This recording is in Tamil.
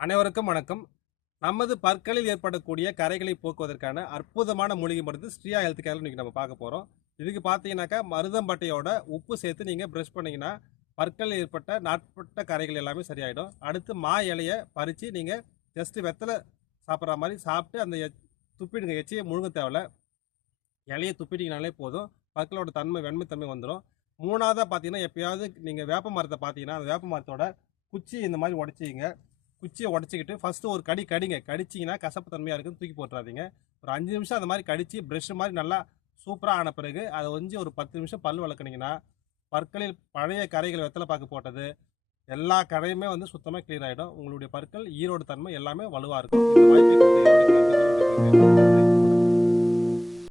அனைவருக்கும் வணக்கம். நமது பற்களில் ஏற்படக்கூடிய கரைகளை போக்குவதற்கான அற்புதமான மூலிகை மருந்து ஸ்ரீயா ஹெல்த் கேர்ல இன்னைக்கு நம்ம பார்க்க போறோம். இதுக்கு பார்த்தீங்கன்னாக்கா மருதம்பட்டையோட உப்பு சேர்த்து நீங்க பிரஷ் பண்ணீங்கன்னா பற்களில் ஏற்பட்ட நாட்பட்ட கரைகள் எல்லாமே சரியாயிடும். அடுத்து மா இலையை பறித்து நீங்க ஜஸ்ட் வெத்தலை சாப்பிட்ற மாதிரி சாப்பிட்டு அந்த துப்பிடுங்க. எச்சியை முழுங்க தேவையில்ல, இலையை துப்பிட்டீங்கனாலே போதும். பற்களோட தன்மை வெண்மைத்தன்மை வந்துடும். மூணாவதாக பார்த்தீங்கன்னா எப்பயாவது நீங்கள் வேப்ப மரத்தை பார்த்தீங்கன்னா அந்த வேப்ப மரத்தோட குச்சி இந்த மாதிரி உடச்சிங்க. குச்சியை உடச்சிக்கிட்டு ஃபஸ்ட்டு ஒரு கடிங்க. கடிச்சிங்கன்னா கசப்பு தன்மையாக இருக்குன்னு தூக்கி போட்டுறாதீங்க. ஒரு 5 நிமிஷம் அந்த மாதிரி கடித்து ப்ரெஷ் மாதிரி நல்லா சூப்பராக ஆன பிறகு அதை வந்து ஒரு 10 நிமிஷம் பல் வளர்க்குனீங்கன்னா பற்களில் பழைய கரைகள் வெத்தலை பாக்கு போட்டது எல்லா கரையுமே வந்து சுத்தமாக கிளியர் ஆகிடும். உங்களுடைய பற்கள் ஈரோடு தன்மை எல்லாமே வலுவாக இருக்கும். இந்த வாய்ப்பை